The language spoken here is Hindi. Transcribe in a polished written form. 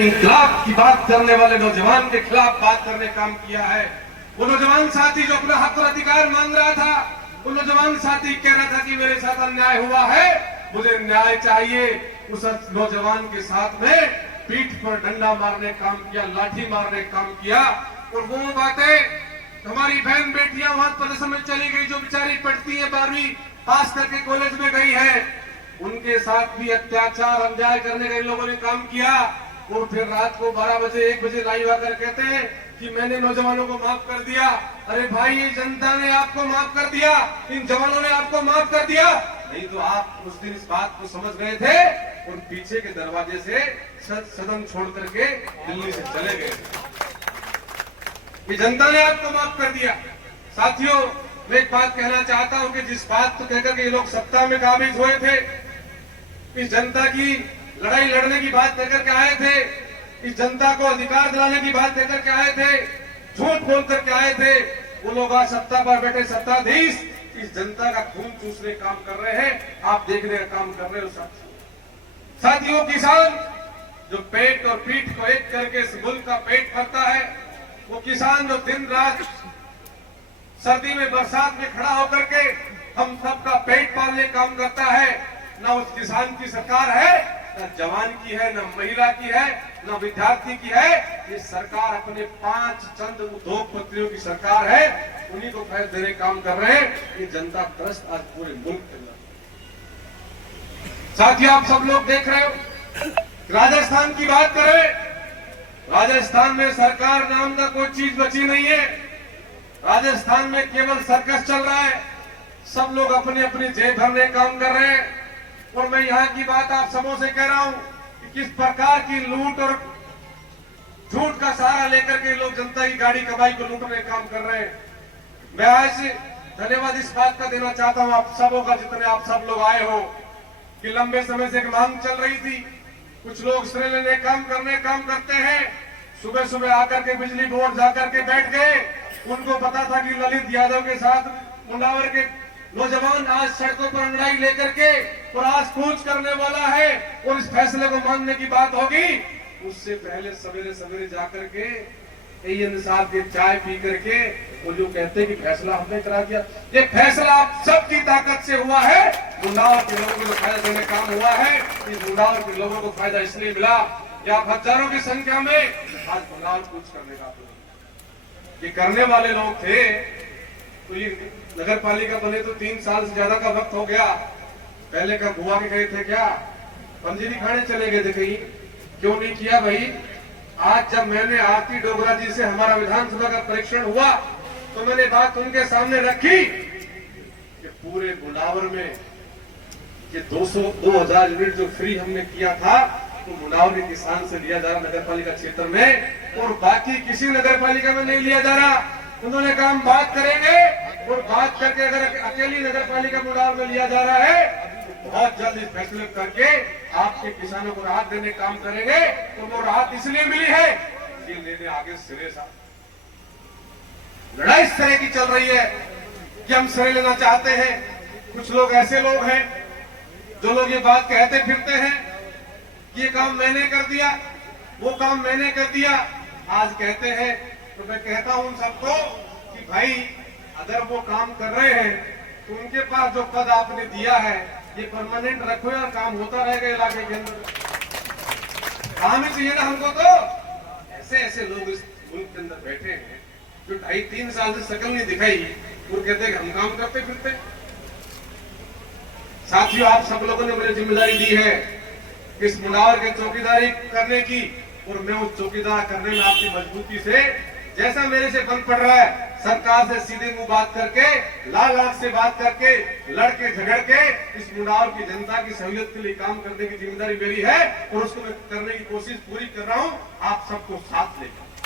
इंकलाब की बात करने वाले नौजवान के खिलाफ बात करने काम किया है। वो नौजवान साथी जो अपना हक और अधिकार मांग रहा था, वो नौजवान साथी कह रहा था कि मेरे साथ अन्याय हुआ है, मुझे न्याय चाहिए। उस नौजवान के साथ में पीठ पर डंडा मारने काम किया, लाठी मारने काम किया। और वो बातें हमारी बहन बेटियां वहां प्रदर्शन में चली गई जो बेचारी पढ़ती है, 12वीं पास करके कॉलेज में गई है, उनके साथ भी अत्याचार अन्याय करने के लोगों ने काम किया। और फिर रात को 12 बजे 1 बजे लाइव आकर कहते हैं कि मैंने नौजवानों को माफ कर दिया। अरे भाई, ये जनता ने आपको माफ कर दिया, इन जवानों ने आपको माफ कर दिया, नहीं तो आप उस दिन इस बात को समझ गए थे और पीछे के दरवाजे से सदन छोड़ करके दिल्ली से चले गए थे। ये जनता ने आपको माफ कर दिया। साथियों, मैं एक बात कहना चाहता हूं कि जिस बात को कहकर के ये लोग सत्ता में काबिज हुए थे, इस जनता की लड़ाई लड़ने की बात कहकर के आए थे, इस जनता को अधिकार दिलाने की बात कहकर के आए थे, झूठ बोल करके आए थे, वो लोग आज सत्ता पर बैठे सत्ताधीश इस जनता का खून चूसने काम कर रहे हैं, आप देखने का काम कर रहे हो। साथियों, किसान जो पेट और पीठ को एक करके इस मुल्क का पेट भरता है, वो किसान जो दिन रात सर्दी में बरसात में खड़ा होकर के हम सबका पेट पालने काम करता है, ना उस किसान की सरकार है, न जवान की है, न महिला की है, न विद्यार्थी की है। ये सरकार अपने 5 चंद उद्योगपतियों की सरकार है, उन्हीं को फैसले देने काम कर रहे हैं। ये जनता त्रस्त आज पूरे मुल्क के अंदर। साथियों, आप सब लोग देख रहे हो, राजस्थान की बात करें, राजस्थान में सरकार नाम का कोई चीज बची नहीं है। राजस्थान में केवल सर्कस चल रहा है, सब लोग अपनी अपनी जेब भरने काम कर रहे हैं। और मैं यहाँ की बात आप सबों से कह रहा हूं कि किस प्रकार की लूट और झूठ का सहारा लेकर के लोग जनता की गाड़ी कमाई को लूटने काम कर रहे हैं। मैं आज धन्यवाद इस बात का देना चाहता हूं आप सबों का, जितने आप सब लोग आए हो, कि लंबे समय से एक मांग चल रही थी, कुछ लोग श्रेय लेने काम करते हैं। सुबह सुबह आकर के बिजली बोर्ड जाकर के बैठ गए, उनको पता था कि ललित यादव के साथ मुंडावर के नौजवान आज सड़कों पर अंगड़ाई लेकर के और आज कूच करने वाला है और इस फैसले को मानने की बात होगी। उससे पहले सवेरे सवेरे जाकर के एएन साहब के चाय पी करके वो जो कहते हैं कि फैसला हमने करा दिया, ये फैसला आप सबकी ताकत से हुआ है। मुंडावर के लोगों को फायदा देने काम हुआ है। इस मुंडावर के लोगों को फायदा इसलिए मिला कि आप हजारों की संख्या में आज मुंडावर कूच करने का ये करने वाले लोग थे। तो ये नगर पालिका बने तो 3 साल से ज्यादा का वक्त हो गया। पहले का बुआ के गए थे क्या, पंजीरी खाने चले गए थे कहीं, क्यों नहीं किया भाई? आज जब मैंने आरती डोगरा जी से हमारा विधानसभा का परीक्षण हुआ तो मैंने बात उनके सामने रखी कि पूरे मुंडावर में ये 2000 यूनिट जो फ्री हमने किया था तो मुंडावर के किसान से लिया जा रहा नगर पालिका क्षेत्र में, और बाकी किसी नगर पालिका में नहीं लिया जा रहा। उन्होंने कहा हम बात करेंगे और बात करके अगर अकेली नगर पालिका मुंडावर में लिया जा रहा है तो बहुत जल्द इस फैसले करके आपके किसानों को राहत देने काम करेंगे। तो वो राहत इसलिए मिली है कि लेने आगे सिरे साहब लड़ाई इस तरह की चल रही है कि हम सिरे लेना चाहते हैं। कुछ लोग ऐसे लोग हैं जो लोग ये बात कहते फिरते हैं कि ये काम मैंने कर दिया, वो काम मैंने कर दिया, आज कहते हैं। तो मैं कहता हूं उन सबको कि भाई, अगर वो काम कर रहे हैं तो उनके पास जो पद आपने दिया है ये परमानेंट रखो और काम होता रहेगा इलाके के अंदर। काम ही चाहिए ना हमको। तो ऐसे ऐसे लोग इस मुल्क के अंदर बैठे हैं जो 2.5-3 साल से शक्ल नहीं दिखाई और कहते हैं हम काम करते फिरते। साथियों, आप सब लोगों ने मुझे जिम्मेदारी दी है इस मुंडावर के चौकीदारी करने की, और मैं उस चौकीदार करने में आपकी मजबूती से, जैसा मेरे से बन पड़ रहा है, सरकार से सीधे मुंह बात करके, लाल आंख से बात करके, लड़के झगड़ के इस मुंडावर की जनता की सहूलियत के लिए काम करने की जिम्मेदारी मेरी है और उसको मैं करने की कोशिश पूरी कर रहा हूं, आप सबको साथ लेकर।